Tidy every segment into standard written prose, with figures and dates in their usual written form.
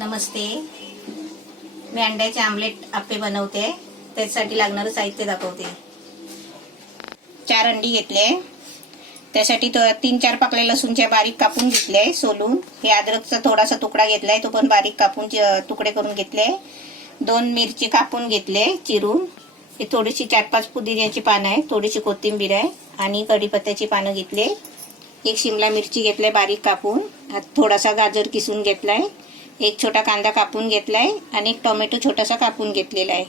नमस्ते. मी अंड्याचे आमलेट आप्पे बनवते. त्यासाठी लागणारं साहित्य दाखवते. 4 अंडी घेतले. त्यासाठी 3-4 पाकळ्या लसूणच्या बारीक कापून घेतले सोलून. हे अद्रकचा थोडासा तुकडा घेतलाय, तो पण बारीक कापून तुकडे करून घेतले. 2 मिरची कापून घेतले चिरून. हे थोडीशी 4-5 पुदिन्याची पानं आहे, थोडीशी कोथिंबीर आहे आणि कढीपत्त्याची पानं घेतले. 1 शिमला मिरची घेतले बारीक कापून. थोडासा गाजर किसून घेतलाय. 1 छोटा कांदा कापून घेतलाय आणि 1 टोमॅटो छोटासा कापून घेतलेला आहे.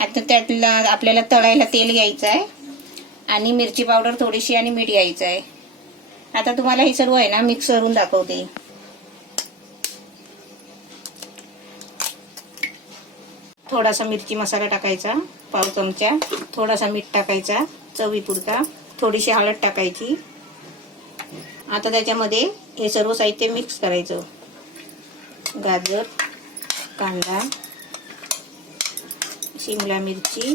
आता त्यातला आपल्याला तळायला तेल घ्यायचं आहे आणि मिरची पावडर थोडीशी आणि मीठ घ्यायचं आहे. आता तुम्हाला हे सर्व आहे ना मिक्स करून दाखवते. थोडासा मिरची मसाला टाकायचा, पाव चमचा. थोडासा मीठ टाकायचा चवीपुरता. थोडीशी हळद टाकायची. आता त्याच्यामध्ये हे सर्व साहित्य मिक्स करायचं. गाजर, कांदा, शिमला मिरची,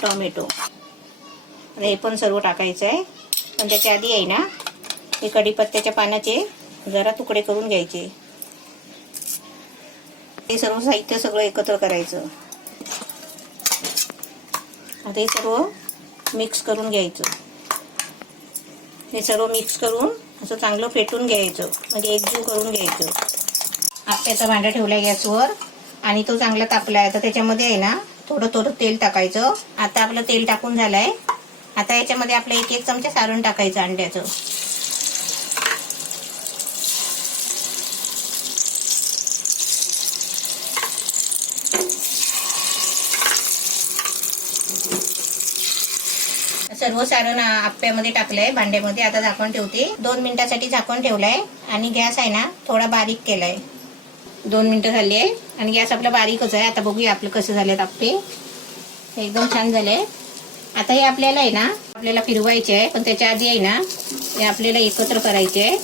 टोमॅटो हे पण सर्व टाकायचं आहे. पण त्याच्या आधी आहे ना हे कढीपत्त्याच्या पानाचे जरा तुकडे करून घ्यायचे. हे सर्व साहित्य सगळं एकत्र करायचं. आता हे सर्व मिक्स करून घ्यायचं. हे सर्व मिक्स करून असं चांगलं फेटून घ्यायचं, म्हणजे एकजीव करून घ्यायचं. आप्याचा भांडा ठेवला गॅसवर आणि तो चांगला तापला आहे. तर त्याच्यामध्ये आहे ना थोडं थोडं तेल टाकायचं. आता आपलं तेल टाकून झालंय. आता याच्यामध्ये आपलं 1-1 चमचा सारण टाकायचं अंड्याचं. सर्व सारण आप्यामध्ये टाकलंय भांड्यामध्ये. आता झाकण ठेवते. 2 मिनिटासाठी झाकण ठेवलंय आणि गॅस आहे ना थोडा बारीक केलाय. 2 मिनिटं झाली आहे आणि गॅस आपला बारीकच आहे. आता बघूया आपलं कसं झालेत आप्पे. एकदम छान झाले. आता हे आपल्याला आहे ना आपल्याला फिरवायचे आहे, पण त्याच्या आधी आहे ना हे आपल्याला एकत्र करायचे आहे.